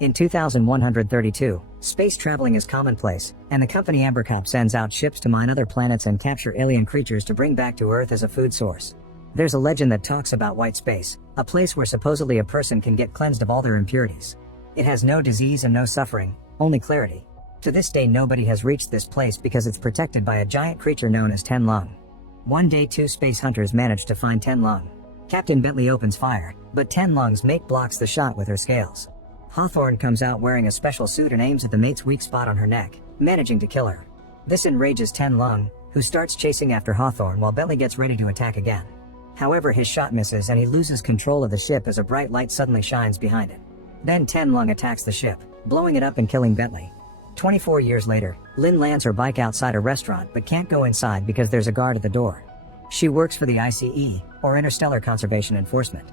In 2132, space traveling is commonplace, and the company Abercrombie sends out ships to mine other planets and capture alien creatures to bring back to Earth as a food source. There's a legend that talks about white space, a place where supposedly a person can get cleansed of all their impurities. It has no disease and no suffering, only clarity. To this day nobody has reached this place because it's protected by a giant creature known as Tenlung. One day 2 space hunters manage to find Tenlung. Captain Bentley opens fire, but Tenlung's mate blocks the shot with her scales. Hawthorne comes out wearing a special suit and aims at the mate's weak spot on her neck, managing to kill her. This enrages Tenlung, who starts chasing after Hawthorne while Bentley gets ready to attack again. However, his shot misses and he loses control of the ship as a bright light suddenly shines behind it. Then Tenlung attacks the ship, blowing it up and killing Bentley. 24 years later, Lynn lands her bike outside a restaurant but can't go inside because there's a guard at the door. She works for the ICE, or Interstellar Conservation Enforcement.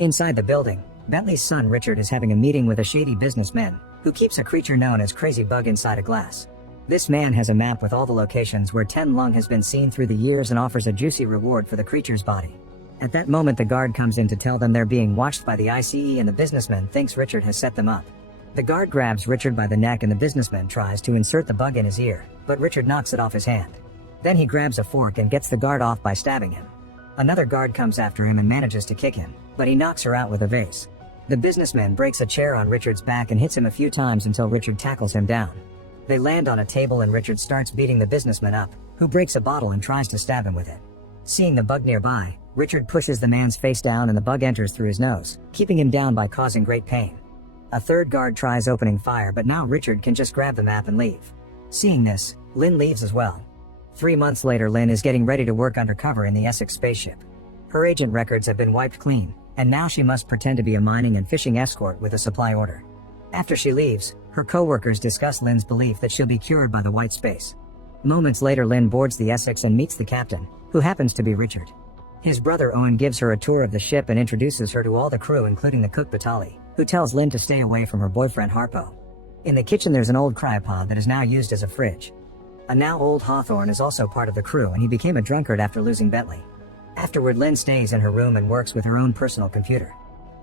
Inside the building, Bentley's son Richard is having a meeting with a shady businessman, who keeps a creature known as Crazy Bug inside a glass. This man has a map with all the locations where Tenlung has been seen through the years and offers a juicy reward for the creature's body. At that moment the guard comes in to tell them they're being watched by the ICE and the businessman thinks Richard has set them up. The guard grabs Richard by the neck and the businessman tries to insert the bug in his ear, but Richard knocks it off his hand. Then he grabs a fork and gets the guard off by stabbing him. Another guard comes after him and manages to kick him, but he knocks her out with a vase. The businessman breaks a chair on Richard's back and hits him a few times until Richard tackles him down. They land on a table and Richard starts beating the businessman up, who breaks a bottle and tries to stab him with it. Seeing the bug nearby, Richard pushes the man's face down and the bug enters through his nose, keeping him down by causing great pain. A third guard tries opening fire, but now Richard can just grab the map and leave. Seeing this, Lynn leaves as well. 3 months later, Lynn is getting ready to work undercover in the Essex spaceship. Her agent records have been wiped clean, and now she must pretend to be a mining and fishing escort with a supply order. After she leaves, her co-workers discuss Lynn's belief that she'll be cured by the white space. Moments later, Lynn boards the Essex and meets the captain, who happens to be Richard. His brother Owen gives her a tour of the ship and introduces her to all the crew, including the cook Batali, who tells Lynn to stay away from her boyfriend Harpo. In the kitchen there's an old cryopod that is now used as a fridge. A now old Hawthorne is also part of the crew, and he became a drunkard after losing Bentley. Afterward, Lynn stays in her room and works with her own personal computer.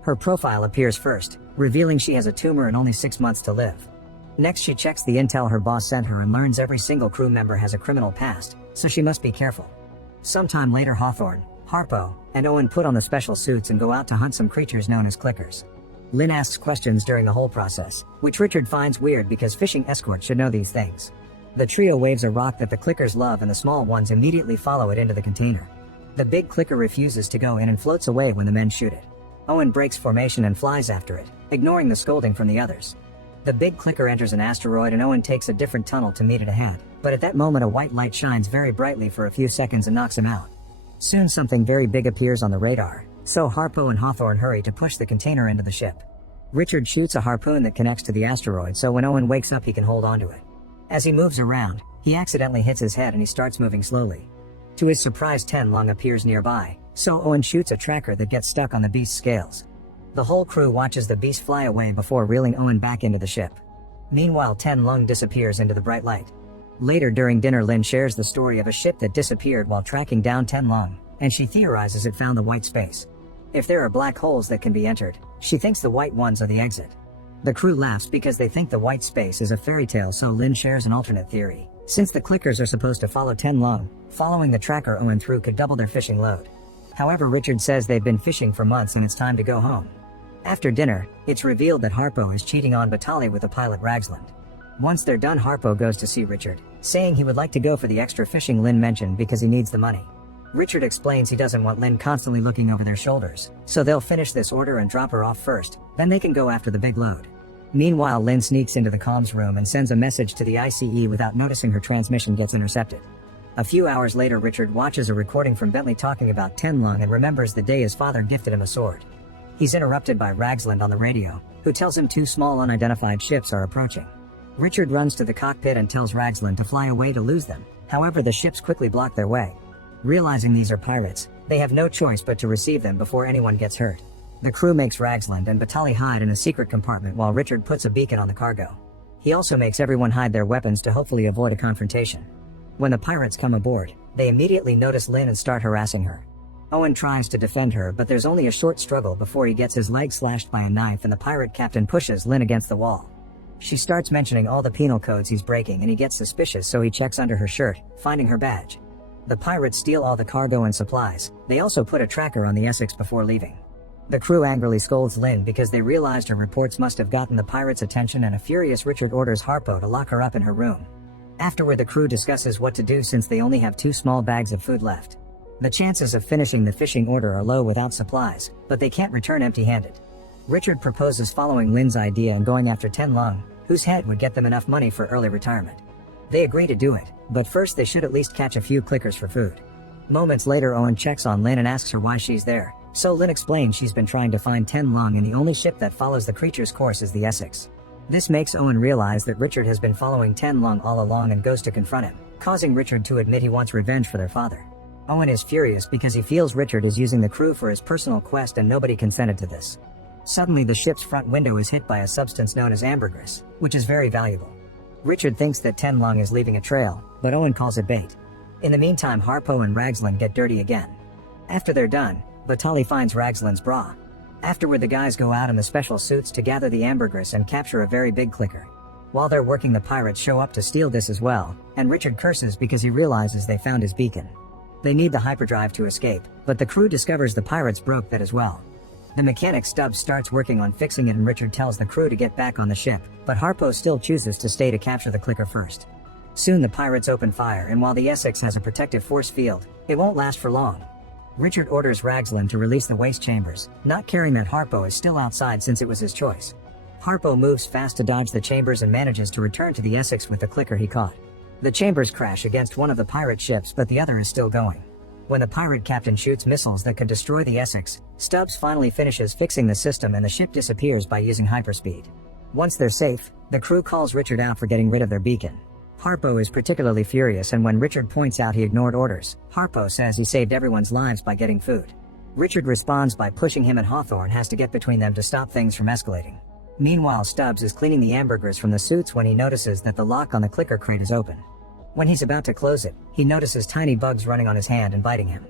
Her profile appears first, revealing she has a tumor and only 6 months to live. Next she checks the intel her boss sent her and learns every single crew member has a criminal past, so she must be careful. Sometime later, Hawthorne, Harpo, and Owen put on the special suits and go out to hunt some creatures known as clickers. Lynn asks questions during the whole process, which Richard finds weird because fishing escorts should know these things. The trio waves a rock that the clickers love and the small ones immediately follow it into the container. The big clicker refuses to go in and floats away when the men shoot it. Owen breaks formation and flies after it, ignoring the scolding from the others. The big clicker enters an asteroid and Owen takes a different tunnel to meet it ahead, but at that moment a white light shines very brightly for a few seconds and knocks him out. Soon something very big appears on the radar, so Harpo and Hawthorne hurry to push the container into the ship. Richard shoots a harpoon that connects to the asteroid so when Owen wakes up he can hold onto it. As he moves around, he accidentally hits his head and he starts moving slowly. To his surprise, Tenlung appears nearby, so Owen shoots a tracker that gets stuck on the beast's scales. The whole crew watches the beast fly away before reeling Owen back into the ship. Meanwhile, Tenlung disappears into the bright light. Later during dinner, Lynn shares the story of a ship that disappeared while tracking down Tenlung, and she theorizes it found the white space. If there are black holes that can be entered, she thinks the white ones are the exit. The crew laughs because they think the white space is a fairy tale, so Lynn shares an alternate theory. Since the clickers are supposed to follow Tenlung, following the tracker Owen through could double their fishing load. However, Richard says they've been fishing for months and it's time to go home. After dinner, it's revealed that Harpo is cheating on Batali with the pilot Ragsland. Once they're done, Harpo goes to see Richard, saying he would like to go for the extra fishing Lynn mentioned because he needs the money. Richard explains he doesn't want Lynn constantly looking over their shoulders, so they'll finish this order and drop her off first, then they can go after the big load. Meanwhile, Lynn sneaks into the comms room and sends a message to the ICE without noticing her transmission gets intercepted. A few hours later, Richard watches a recording from Bentley talking about Tenlung and remembers the day his father gifted him a sword. He's interrupted by Ragsland on the radio, who tells him 2 small unidentified ships are approaching. Richard runs to the cockpit and tells Ragsland to fly away to lose them, however the ships quickly block their way. Realizing these are pirates, they have no choice but to receive them before anyone gets hurt. The crew makes Ragsland and Batali hide in a secret compartment while Richard puts a beacon on the cargo. He also makes everyone hide their weapons to hopefully avoid a confrontation. When the pirates come aboard, they immediately notice Lynn and start harassing her. Owen tries to defend her, but there's only a short struggle before he gets his leg slashed by a knife and the pirate captain pushes Lynn against the wall. She starts mentioning all the penal codes he's breaking and he gets suspicious, so he checks under her shirt, finding her badge. The pirates steal all the cargo and supplies. They also put a tracker on the Essex before leaving. The crew angrily scolds Lynn because they realized her reports must have gotten the pirates' attention, and a furious Richard orders Harpo to lock her up in her room. Afterward, the crew discusses what to do since they only have 2 small bags of food left. The chances of finishing the fishing order are low without supplies, but they can't return empty-handed. Richard proposes following Lynn's idea and going after Ten Lung, whose head would get them enough money for early retirement. They agree to do it, but first they should at least catch a few clickers for food. Moments later, Owen checks on Lynn and asks her why she's there, so Lynn explains she's been trying to find Ten Lung, and the only ship that follows the creature's course is the Essex. This makes Owen realize that Richard has been following Ten Lung all along and goes to confront him, causing Richard to admit he wants revenge for their father. Owen is furious because he feels Richard is using the crew for his personal quest and nobody consented to this. Suddenly, the ship's front window is hit by a substance known as ambergris, which is very valuable. Richard thinks that Ten Lung is leaving a trail, but Owen calls it bait. In the meantime, Harpo and Raglan get dirty again. After they're done, Batali finds Raglan's bra. Afterward, the guys go out in the special suits to gather the ambergris and capture a very big clicker. While they're working, the pirates show up to steal this as well, and Richard curses because he realizes they found his beacon. They need the hyperdrive to escape, but the crew discovers the pirates broke that as well. The mechanic Stubbs starts working on fixing it, and Richard tells the crew to get back on the ship, but Harpo still chooses to stay to capture the clicker first. Soon the pirates open fire, and while the Essex has a protective force field, it won't last for long. Richard orders Raglan to release the waste chambers, not caring that Harpo is still outside since it was his choice. Harpo moves fast to dodge the chambers and manages to return to the Essex with the clicker he caught. The chambers crash against one of the pirate ships, but the other is still going. When the pirate captain shoots missiles that could destroy the Essex, Stubbs finally finishes fixing the system and the ship disappears by using hyperspeed. Once they're safe, the crew calls Richard out for getting rid of their beacon. Harpo is particularly furious, and when Richard points out he ignored orders, Harpo says he saved everyone's lives by getting food. Richard responds by pushing him, and Hawthorne has to get between them to stop things from escalating. Meanwhile, Stubbs is cleaning the ambergris from the suits when he notices that the lock on the clicker crate is open. When he's about to close it, he notices tiny bugs running on his hand and biting him.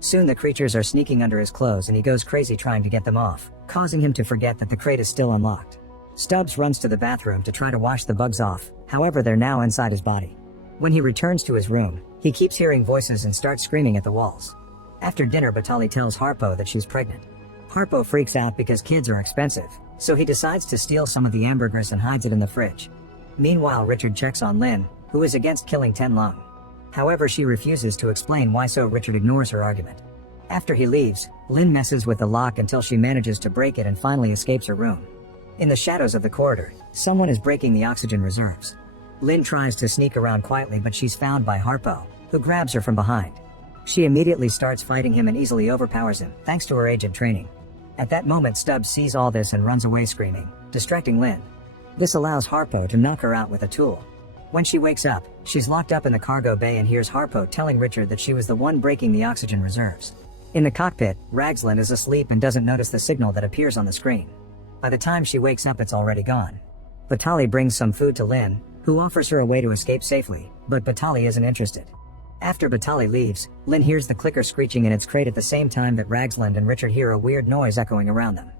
Soon the creatures are sneaking under his clothes and he goes crazy trying to get them off, causing him to forget that the crate is still unlocked. Stubbs runs to the bathroom to try to wash the bugs off, however they're now inside his body. When he returns to his room, he keeps hearing voices and starts screaming at the walls. After dinner, Batali tells Harpo that she's pregnant. Harpo freaks out because kids are expensive, so he decides to steal some of the ambergris and hides it in the fridge. Meanwhile, Richard checks on Lynn, who is against killing Ten Lung. However, she refuses to explain why, so Richard ignores her argument. After he leaves, Lynn messes with the lock until she manages to break it and finally escapes her room. In the shadows of the corridor, someone is breaking the oxygen reserves. Lynn tries to sneak around quietly, but she's found by Harpo, who grabs her from behind. She immediately starts fighting him and easily overpowers him, thanks to her agent training. At that moment, Stubbs sees all this and runs away screaming, distracting Lynn. This allows Harpo to knock her out with a tool. When she wakes up, she's locked up in the cargo bay and hears Harpo telling Richard that she was the one breaking the oxygen reserves. In the cockpit, Raglan is asleep and doesn't notice the signal that appears on the screen. By the time she wakes up, it's already gone. Batali brings some food to Lynn, who offers her a way to escape safely, but Batali isn't interested. After Batali leaves, Lynn hears the clicker screeching in its crate at the same time that Raglan and Richard hear a weird noise echoing around them.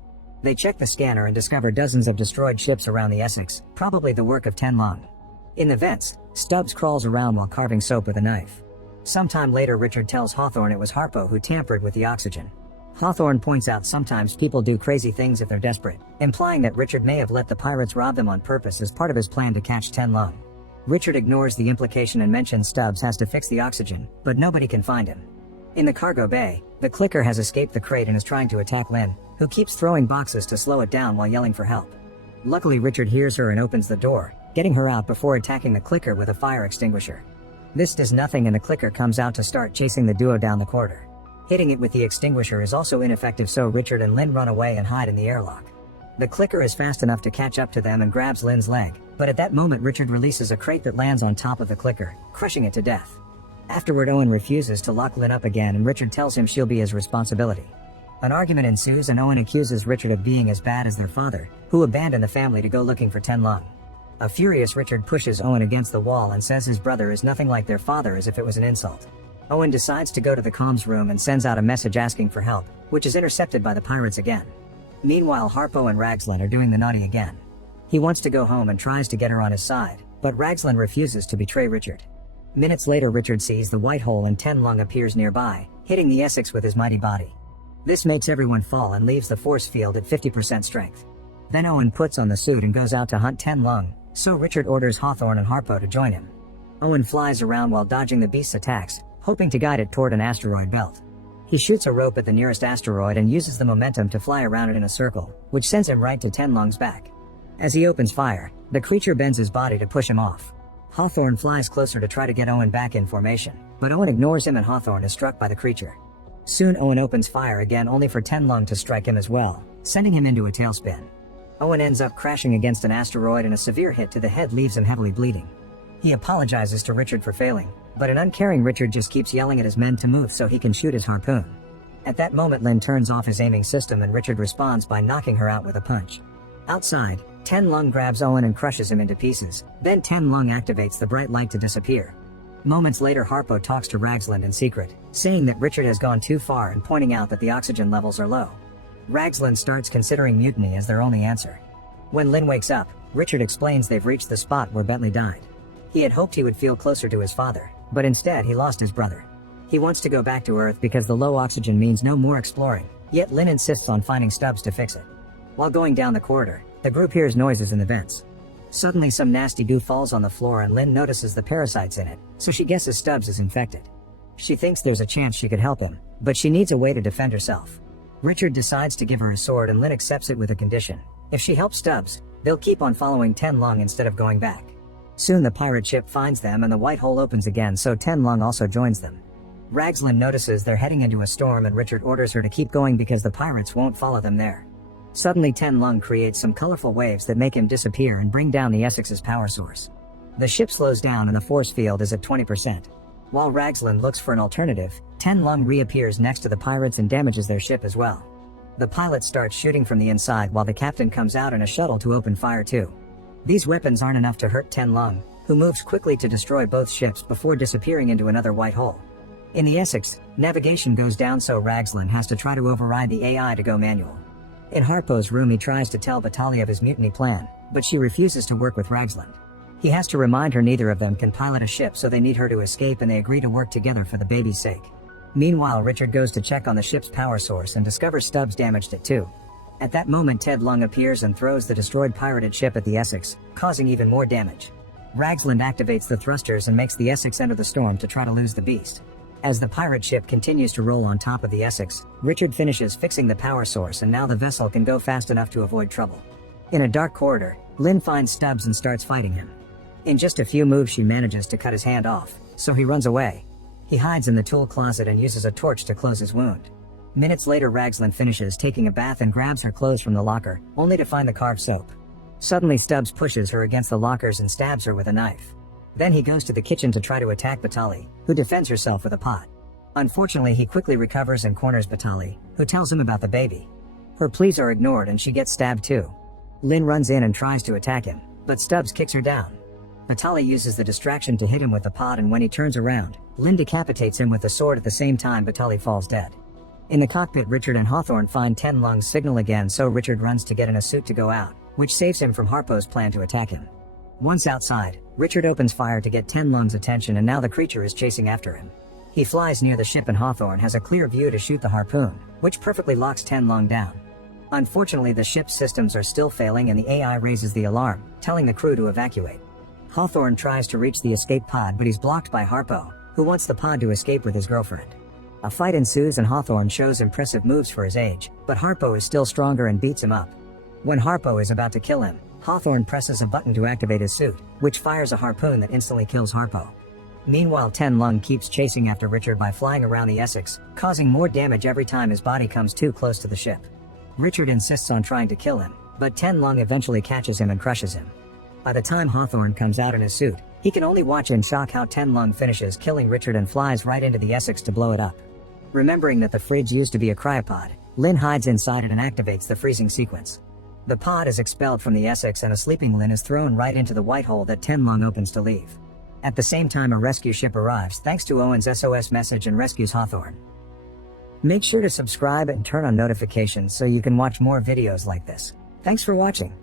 They check the scanner and discover dozens of destroyed ships around the Essex, probably the work of Ten Lung. In the vents, Stubbs crawls around while carving soap with a knife. Sometime later, Richard tells Hawthorne it was Harpo who tampered with the oxygen. Hawthorne points out sometimes people do crazy things if they're desperate, implying that Richard may have let the pirates rob them on purpose as part of his plan to catch Ten Lung. Richard ignores the implication and mentions Stubbs has to fix the oxygen, but nobody can find him. In the cargo bay, the clicker has escaped the crate and is trying to attack Lynn, who keeps throwing boxes to slow it down while yelling for help. Luckily, Richard hears her and opens the door, getting her out before attacking the clicker with a fire extinguisher. This does nothing and the clicker comes out to start chasing the duo down the corridor. Hitting it with the extinguisher is also ineffective, so Richard and Lynn run away and hide in the airlock. The clicker is fast enough to catch up to them and grabs Lynn's leg, but at that moment Richard releases a crate that lands on top of the clicker, crushing it to death. Afterward, Owen refuses to lock Lynn up again and Richard tells him she'll be his responsibility. An argument ensues and Owen accuses Richard of being as bad as their father, who abandoned the family to go looking for Ten Lung. A furious Richard pushes Owen against the wall and says his brother is nothing like their father, as if it was an insult. Owen decides to go to the comms room and sends out a message asking for help, which is intercepted by the pirates again. Meanwhile, Harpo and Raglan are doing the naughty again. He wants to go home and tries to get her on his side, but Raglan refuses to betray Richard. Minutes later, Richard sees the white hole and Tenlung appears nearby, hitting the Essex with his mighty body. This makes everyone fall and leaves the force field at 50% strength. Then Owen puts on the suit and goes out to hunt Tenlung, so Richard orders Hawthorne and Harpo to join him. Owen flies around while dodging the beast's attacks, hoping to guide it toward an asteroid belt. He shoots a rope at the nearest asteroid and uses the momentum to fly around it in a circle, which sends him right to Tenlung's back. As he opens fire, the creature bends his body to push him off. Hawthorne flies closer to try to get Owen back in formation, but Owen ignores him and Hawthorne is struck by the creature. Soon Owen opens fire again, only for Tenlung to strike him as well, sending him into a tailspin. Owen ends up crashing against an asteroid and a severe hit to the head leaves him heavily bleeding. He apologizes to Richard for failing, but an uncaring Richard just keeps yelling at his men to move so he can shoot his harpoon. At that moment, Lin turns off his aiming system and Richard responds by knocking her out with a punch. Outside, Tenlung grabs Owen and crushes him into pieces, then Tenlung activates the bright light to disappear. Moments later, Harpo talks to Raglan in secret, saying that Richard has gone too far and pointing out that the oxygen levels are low. Raglan starts considering mutiny as their only answer. When Lin wakes up, Richard explains they've reached the spot where Bentley died. He had hoped he would feel closer to his father, but instead he lost his brother. He wants to go back to Earth because the low oxygen means no more exploring, yet Lin insists on finding Stubbs to fix it. While going down the corridor, the group hears noises in the vents. Suddenly some nasty goo falls on the floor and Lin notices the parasites in it, so she guesses Stubbs is infected. She thinks there's a chance she could help him, but she needs a way to defend herself. Richard decides to give her a sword and Lin accepts it with a condition. If she helps Stubbs, they'll keep on following Tenlung instead of going back. Soon the pirate ship finds them and the white hole opens again, so Tenlung also joins them. Raglan notices they're heading into a storm and Richard orders her to keep going because the pirates won't follow them there. Suddenly Tenlung creates some colorful waves that make him disappear and bring down the Essex's power source. The ship slows down and the force field is at 20%. While Raglan looks for an alternative, Tenlung reappears next to the pirates and damages their ship as well. The pilots start shooting from the inside while the captain comes out in a shuttle to open fire too. These weapons aren't enough to hurt Tenlung, who moves quickly to destroy both ships before disappearing into another white hole. In the Essex, navigation goes down, so Raglan has to try to override the AI to go manual. In Harpo's room, he tries to tell Batali of his mutiny plan, but she refuses to work with Raglan. He has to remind her neither of them can pilot a ship, so they need her to escape and they agree to work together for the baby's sake. Meanwhile, Richard goes to check on the ship's power source and discovers Stubbs damaged it too. At that moment, Tenlung appears and throws the destroyed pirated ship at the Essex, causing even more damage. Raglan activates the thrusters and makes the Essex enter the storm to try to lose the beast. As the pirate ship continues to roll on top of the Essex, Richard finishes fixing the power source and now the vessel can go fast enough to avoid trouble. In a dark corridor, Lin finds Stubbs and starts fighting him. In just a few moves she manages to cut his hand off, so he runs away. He hides in the tool closet and uses a torch to close his wound. Minutes later, Raglan finishes taking a bath and grabs her clothes from the locker, only to find the carved soap. Suddenly Stubbs pushes her against the lockers and stabs her with a knife. Then he goes to the kitchen to try to attack Batali, who defends herself with a pot. Unfortunately, he quickly recovers and corners Batali, who tells him about the baby. Her pleas are ignored and she gets stabbed too. Lin runs in and tries to attack him, but Stubbs kicks her down. Batali uses the distraction to hit him with the pot, and when he turns around, Lin decapitates him with the sword. At the same time, Batali falls dead. In the cockpit, Richard and Hawthorne find Tenlung's signal again, so Richard runs to get in a suit to go out, which saves him from Harpo's plan to attack him. Once outside, Richard opens fire to get Tenlung's attention, and now the creature is chasing after him. He flies near the ship and Hawthorne has a clear view to shoot the harpoon, which perfectly locks Tenlung down. Unfortunately, the ship's systems are still failing and the AI raises the alarm, telling the crew to evacuate. Hawthorne tries to reach the escape pod, but he's blocked by Harpo, who wants the pod to escape with his girlfriend. A fight ensues and Hawthorne shows impressive moves for his age, but Harpo is still stronger and beats him up. When Harpo is about to kill him, Hawthorne presses a button to activate his suit, which fires a harpoon that instantly kills Harpo. Meanwhile, Tenlung keeps chasing after Richard by flying around the Essex, causing more damage every time his body comes too close to the ship. Richard insists on trying to kill him, but Tenlung eventually catches him and crushes him. By the time Hawthorne comes out in his suit, he can only watch in shock how Tenlung finishes killing Richard and flies right into the Essex to blow it up. Remembering that the fridge used to be a cryopod, Lin hides inside it and activates the freezing sequence. The pod is expelled from the Essex and a sleeping Lin is thrown right into the white hole that Tenlung opens to leave. At the same time, a rescue ship arrives thanks to Owen's SOS message and rescues Hawthorne. Make sure to subscribe and turn on notifications so you can watch more videos like this. Thanks for watching.